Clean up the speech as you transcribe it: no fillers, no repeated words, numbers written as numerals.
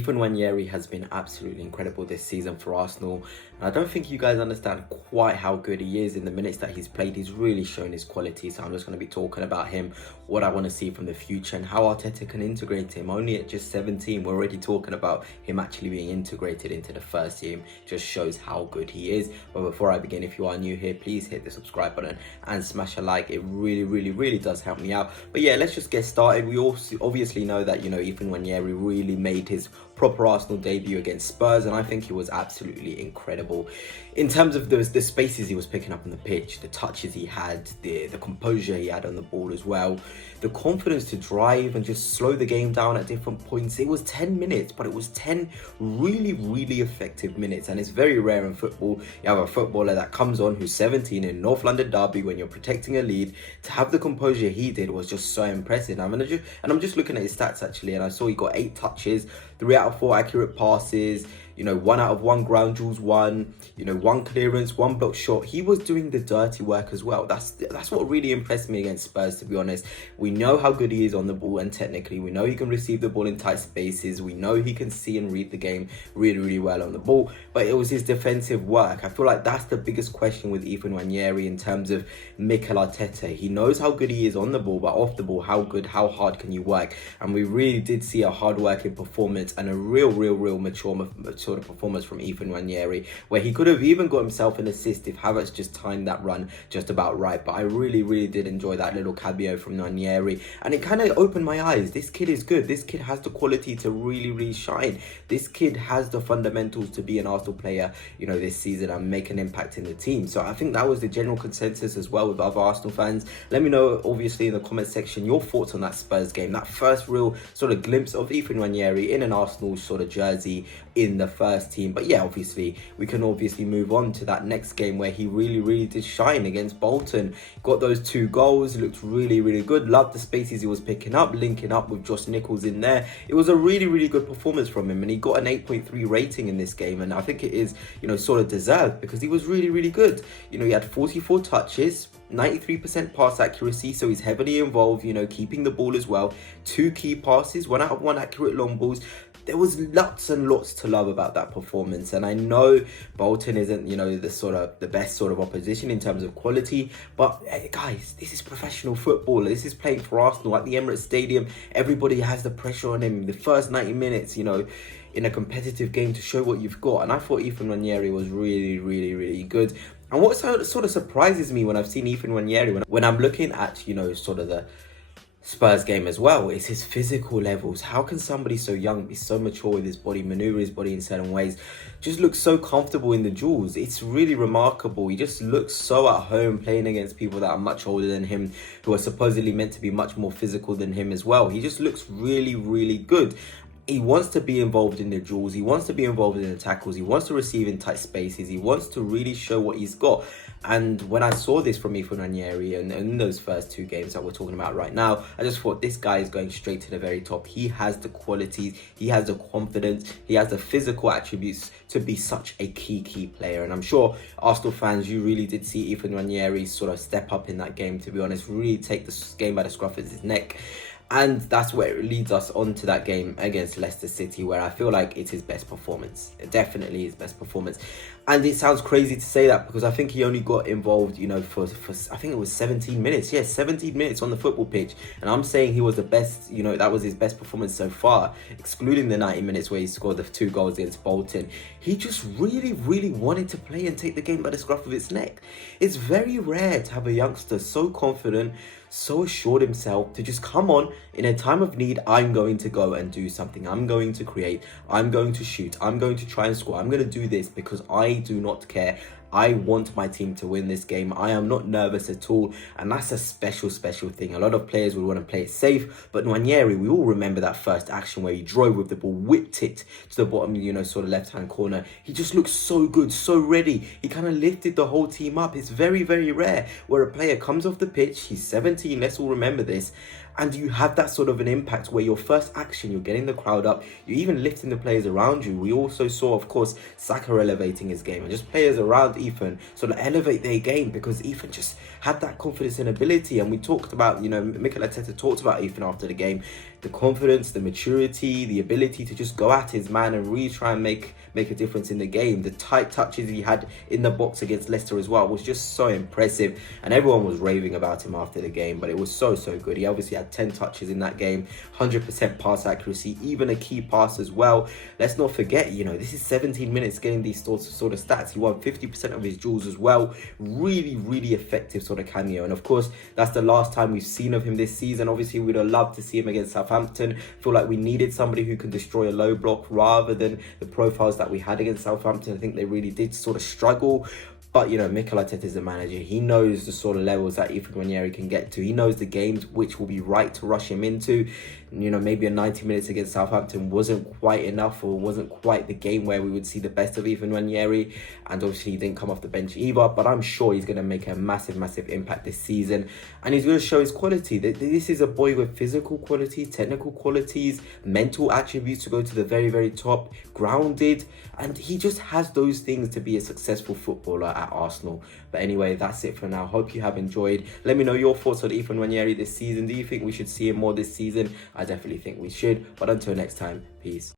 Nwaneri has been absolutely incredible this season for Arsenal, and I don't think you guys understand quite how good he is. In the minutes that he's played, he's really shown his quality, so I'm just going to be talking about him, what I want to see from the future, and how Arteta can integrate him. Only at just 17, we're already talking about him actually being integrated into the first team. Just shows how good he is. But before I begin, if you are new here, please hit the subscribe button and smash a like. It really does help me out. But yeah, let's just get started. We also obviously know that, Nwaneri really made his proper Arsenal debut against Spurs, and I think he was absolutely incredible in terms of the spaces he was picking up on the pitch, the touches he had, the composure he had on the ball as well, the confidence to drive and just slow the game down at different points. It was 10 minutes, but it was 10 really effective minutes, and it's very rare in football. You have a footballer that comes on who's 17 in North London derby when you're protecting a lead. To have the composure he did was just so impressive. I'm just looking at his stats actually, and I saw he got 8 touches, 3 out of 4 accurate passes, 1 out of 1 ground duels won, 1 clearance, 1 block shot. He was doing the dirty work as well. That's what really impressed me against Spurs, to be honest. We know how good he is on the ball, and technically we know he can receive the ball in tight spaces. We know he can see and read the game really well on the ball, but it was his defensive work. I feel like that's the biggest question with Nwaneri in terms of Mikel Arteta. He knows how good he is on the ball, but off the ball, how hard can you work? And we really did see a hard-working performance and a real mature sort of performance from Nwaneri, where he could have even got himself an assist if Havertz just timed that run just about right. But I really did enjoy that little cameo from Nwaneri, and it kind of opened my eyes. This kid is good. This kid has the quality to really shine. This kid has the fundamentals to be an Arsenal player, this season and make an impact in the team. So I think that was the general consensus as well with other Arsenal fans. Let me know, obviously, in the comment section your thoughts on that Spurs game, that first real sort of glimpse of Nwaneri in an Arsenal sort of jersey in the first team. But yeah, obviously we can move on to that next game where he really did shine against Bolton. Got those 2 goals, looked really good. Loved the spaces he was picking up, linking up with Josh Nichols in there. It was a really good performance from him, and he got an 8.3 rating in this game, and I think it is sort of deserved because he was really good. He had 44 touches, 93% pass accuracy, so he's heavily involved, keeping the ball as well. 2 key passes, 1 out of 1 accurate long balls. There was lots and lots to love about that performance, and I know Bolton isn't, the best sort of opposition in terms of quality, but hey, guys, this is professional football. This is playing for Arsenal at the Emirates Stadium. Everybody has the pressure on him. The first 90 minutes, in a competitive game to show what you've got, and I thought Nwaneri was really good. And what sort of surprises me when I've seen Nwaneri, when I'm looking at, sort of the Spurs game as well, is his physical levels. How can somebody so young be so mature with his body, maneuver his body in certain ways, just looks so comfortable in the duels? It's really remarkable. He just looks so at home playing against people that are much older than him, who are supposedly meant to be much more physical than him as well. He just looks really good. He wants to be involved in the duels. He wants to be involved in the tackles. He wants to receive in tight spaces. He wants to really show what he's got. And when I saw this from Nwaneri and in those first 2 games that we're talking about right now, I just thought this guy is going straight to the very top. He has the qualities, he has the confidence, he has the physical attributes to be such a key player. And I'm sure Arsenal fans, you really did see Nwaneri sort of step up in that game, to be honest, really take the game by the scruff of his neck. And that's where it leads us on to that game against Leicester City, where I feel like it's his best performance. Definitely his best performance. And it sounds crazy to say that because I think he only got involved, for I think it was 17 minutes. Yes, 17 minutes on the football pitch. And I'm saying he was the best, that was his best performance so far, excluding the 90 minutes where he scored the 2 goals against Bolton. He just really wanted to play and take the game by the scruff of its neck. It's very rare to have a youngster so confident, so assured himself, to just come on in a time of need. I'm going to go and do something. I'm going to create. I'm going to shoot. I'm going to try and score. I'm going to do this because I do not care. I want my team to win this game. I am not nervous at all. And that's a special thing. A lot of players would want to play it safe. But Nwaneri, we all remember that first action where he drove with the ball, whipped it to the bottom, sort of left-hand corner. He just looked so good, so ready. He kind of lifted the whole team up. It's very rare where a player comes off the pitch. He's 17. Let's all remember this. And you have that sort of an impact where your first action, you're getting the crowd up, you're even lifting the players around you. We also saw, of course, Saka elevating his game, and just players around Ethan sort of elevate their game because Ethan just had that confidence and ability. And we talked about, Mikel Arteta talked about Ethan after the game. the confidence, the maturity, the ability to just go at his man and really try and make a difference in the game. The tight touches he had in the box against Leicester as well was just so impressive, and everyone was raving about him after the game, but it was so good. He obviously had 10 touches in that game, 100% pass accuracy, even a key pass as well. Let's not forget, you know, this is 17 minutes getting these sort of stats. He won 50% of his duels as well. Really effective sort of cameo, and of course that's the last time we've seen of him this season. Obviously we'd have loved to see him against Southampton. Feel like we needed somebody who can destroy a low block rather than the profiles that we had against Southampton. I think they really did sort of struggle. But, you know, Mikel Arteta is the manager. He knows the sort of levels that Ethan Nwaneri can get to. He knows the games which will be right to rush him into. You know, maybe a 90 minutes against Southampton wasn't quite enough, or wasn't quite the game where we would see the best of Ethan Nwaneri. And obviously he didn't come off the bench either. But I'm sure he's going to make a massive impact this season. And he's going to show his quality. This is a boy with physical quality, technical qualities, mental attributes to go to the very top, grounded. And he just has those things to be a successful footballer at Arsenal. But anyway, that's it for now. Hope you have enjoyed. Let me know your thoughts on Ethan Nwaneri this season. Do you think we should see him more this season? I definitely think we should. But until next time, peace.